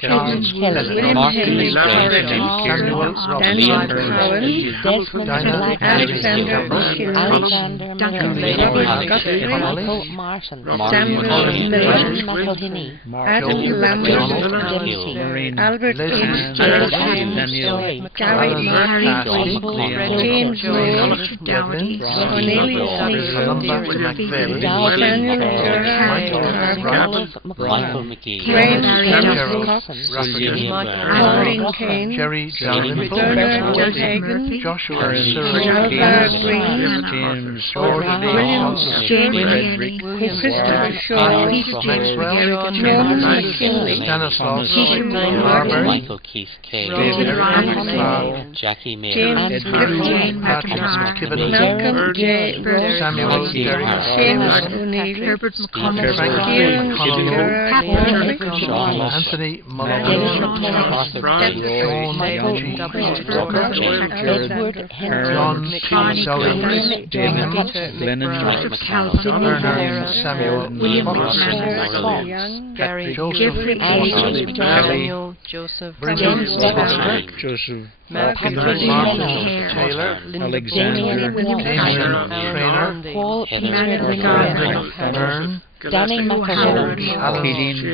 John Kelly, Martin Samuel Daniel Cowan, Desmond Alexander Bushin, Alexander Robert Guthrie, Michael Martin, Samuel Miller, McElhinney, Adam Lambert, Albert H. Daniel Gary Martin, James Moore, Downey, Cornelius Smith, Daniel Gerard, Michael McGee, Graham Carroll, Cox, William Colin Kane, Jerry Bernard Dalrymple, Hagan, Joshua Alvar Green, James William James Christopher Shaw, Maxwell, Norman McKinley, Stanislav Marbury, Michael Keith Kay, Jackie Mayer, James Clifton, Malcolm J. Ross, Samuel Derry, Seamus O'Neill, Herbert McConnell, Kieran Gerard Patrick, Anthony Edward Henry, John Sully, Bingham, Joseph Calvin, Bernard Samuel William Young, Joseph Daniel Joseph, James Foster, Joseph Malcolm Taylor, Alexander Trainer, Paul Emmanuel Peter Byrne, Danny McAvoy,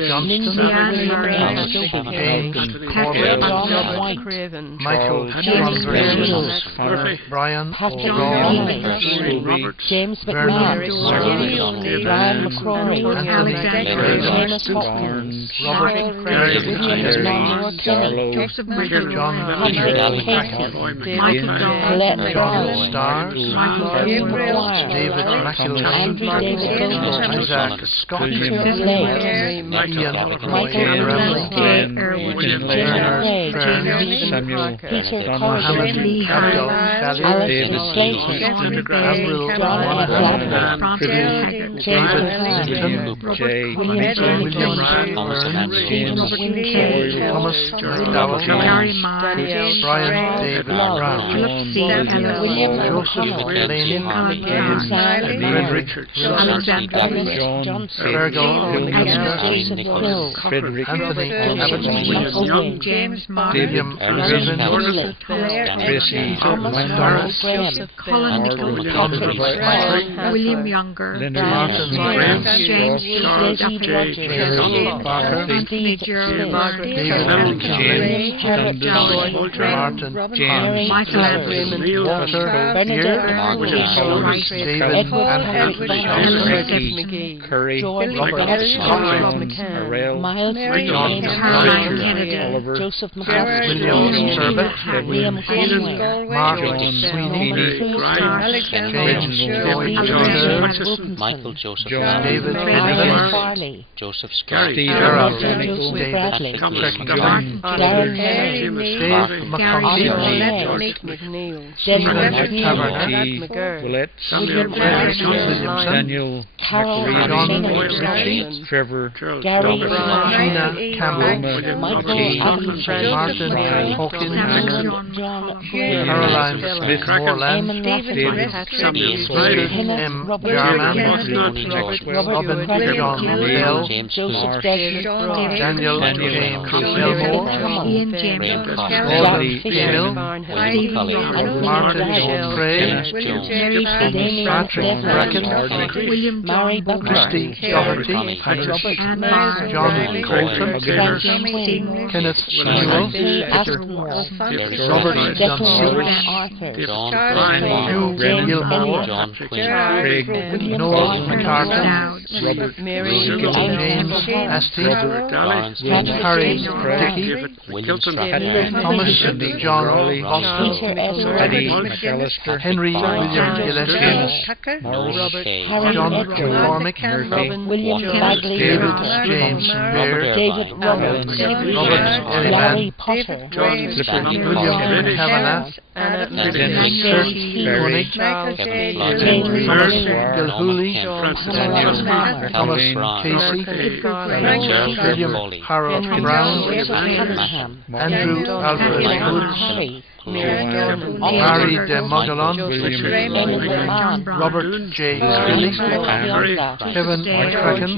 John White, Michael Brian James Vernon, McMahon, Brian McCrory, James Hopkins, Williams Monroe Kelly, Joseph Patrick Casey, Colette Brown, Gabriel David Andrew David Goldberg, Isaac Scott, Peter Blake, Ian William Craig, Samuel Peter Donald, Collins, Abdul Alison Slater, John James J. William James Thomas McDowell, Brian David Brown, William Joseph Delaney, Frederick John Fergal, Frederick Anthony Young, James William Irvin, Tracy Doris, Colin Nichols, William Younger, Martin James Barker, Anthony Gerald, David James Martin James Michael Andrew, Walter David Ricky Curry, Robert Arrell, Miles Caroline Kennedy, Oliver, Joseph William Turbot, Liam Conway, Mark Sweeney, Sweeney, Alexander Michael Joseph John David William Farley, Joseph Scott, Gerald Joseph Bradley, John Darren Murray, Dave McCarthy, McNeil, Stephen Desmond Willett, William Williamson, Daniel Carol John Ritchie, Trevor, Gary Gina Campbell, Michael Adams, Martin Hawkins, John Caroline Smith Moreland, Eamon David Rafferty, M. Robert Jarman, Robert Robin John Bell, Joseph Desmond, Daniel James Elmore, Ian James, Jack Fisher, Anthony Martin Craig, Mary Patrick Brackett, William Mary John, Christy Doherty, Robert Mason, John Colton, Frank James, Kenneth Newell, Aspinwall, Robert John Declan Arthur, Hugh James Gilmore, John Quinn, Craig, Noel McCarthy, Robert James Asty, Harry Dickey, William Stratton, Thomas John Peter Boston, S. Eddie Roberts, McAllister, Henry William Gillespie, Tucker, Noel Kay, John Edwards, McCormick, William Bagley, David James Baird, David Roberts, Robert Larry Elliman, Potter, William Kavanagh, Dennis Koenig, James Thomas Miller, Gilhooly, Pamela Palmer, Thomas Calvin Casey, Gerald William Foley, Harold Henry Brown, Cunningham, Andrew Albert Alan Woods, Curry, Mary de Mogollon, Robert J. Skilly, Kevin McCracken,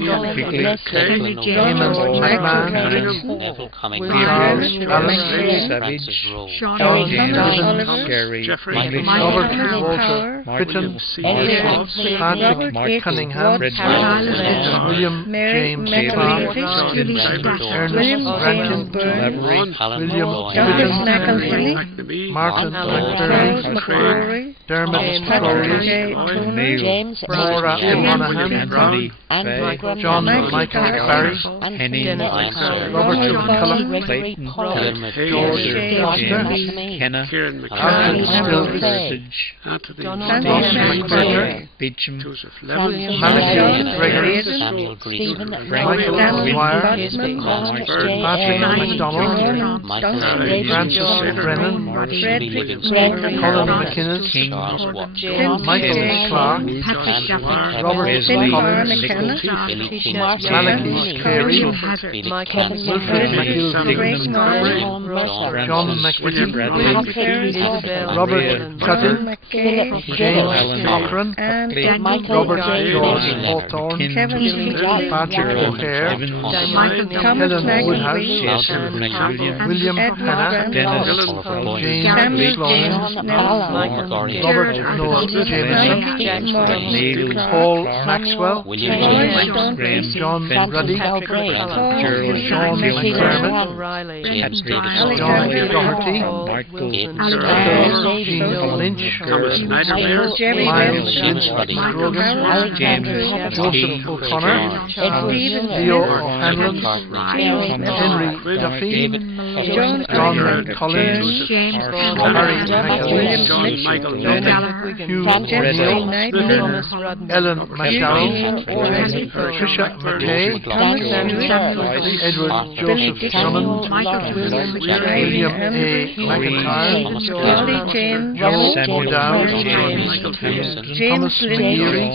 Eamon McMahon, Charles Allen, John Gibbons, Robert Walter Britton, Patrick Cunningham, William James Clark, Ernest Rankin, William Britton, Martin McBurney, Dermot Crowley, James Maura Monaghan, John Michael Barry, Robert McCulloch, George Foster, Alfred Stills, Ross McGregor, Malachi Gregory, Michael Dwyer, Patrick MacDonald, Francis Brennan, Colin McInnes, Michael Clark, Robert Collins, Malachi Carey, Wilfred McGilvey, John McWhitton, Robert Cuttin, James Cochran, Robert George Hawthorne, Patrick O'Hare, Helen Woodhouse, William Hanna, James Sloan, Robert Noah Jameson, Paul Maxwell, John Ruddy, Sean McDermott, John Doherty, Jean Lynch, Miles Grogan, Joseph O'Connor, Leo O'Hanlon, Henry Duffy, John Collins, Harry McAleese, Hugh Redhill, Ellen McDowell, Tricia McKay, Edward Joseph Drummond, William A. McIntyre, Joe O'Dowd, Thomas McGeary,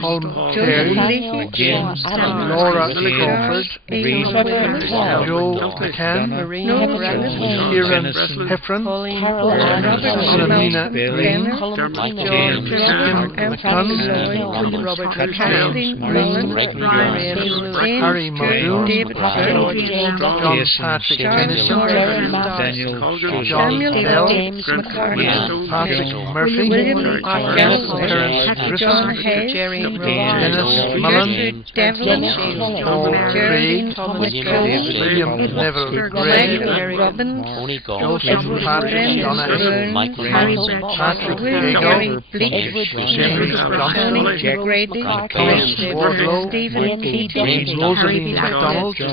Colm Terry, Laura Crawford, Joe McCann, Kieran Heffron, Philomena Green, Kim McCunn, Harry Muldoon, John Patrick Tennyson, John Bell, Patrick Murphy, Terence Griffin, Dennis Mullen, Paul Craig, William Neville Gray, Joseph Patrick Donahue, Patrick Jago, James Johnson, Thomas Wardlow, Rosalie MacDonald, John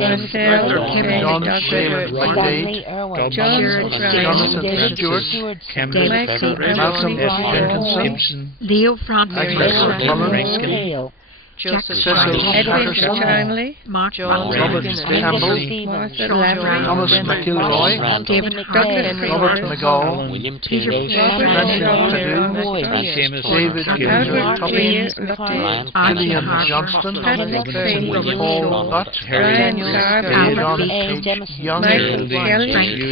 David McDade, Jonathan Stewart, Malcolm S. Jenkinson, Leo Francis, Agnes Mullins, Joseph Edwin Charnley, Mark Robert Campbell, Thomas McIlroy, David Robert McGall, William Peter Francis Perdue, David Gilbert Toppy, Gillian Johnston, Paul Butt, John H. Young,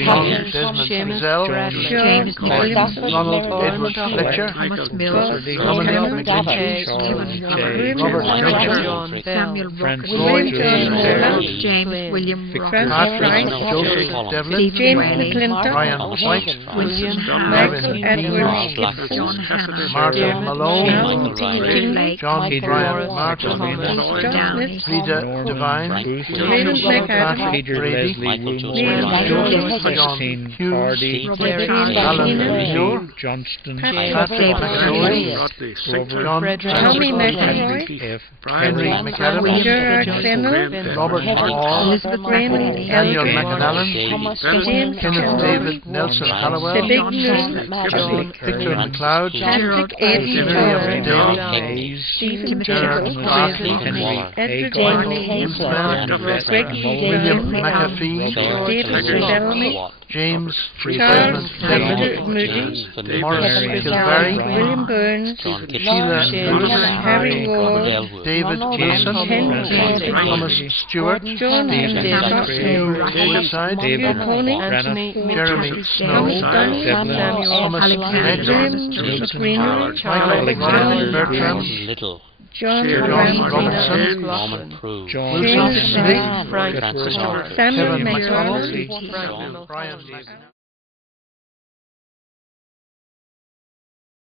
John Desmond Zell, Ronald Edward Fletcher, Dominic McGinty, Robert Samuel Roy James William Patrick Joseph Devlin, Ryan White, Marvin Edwards, Martin Malone, John Brian Martin, Rita Devine, Patrick Brady, Joseph John Hughes, Alan Muir, Patrick McCrory, John Tommy McElroy, Henry McAdam, Robert Hall, Daniel McAnallen, Kenneth David Nelson Hallowell, Victor McLeod, Miriam Daly, Gerard Barkley, Edward William McAfee, James Desmond Devlin, Morris Kilbarry, William Burns, Sheila Lewis, Harry Ward, David Wilson, Henry Thomas Stewart, John Steve Henry Hillside, Hugh Coney, Anthony Jeremy Snow, Samuel Thomas Smith, William Greenwood, Michael Bertram, Little, John John Robertson, Norman Crew, Wilson Smith, Frank Francis Arthur, Samuel Kevin McDonald, McDonald, Brian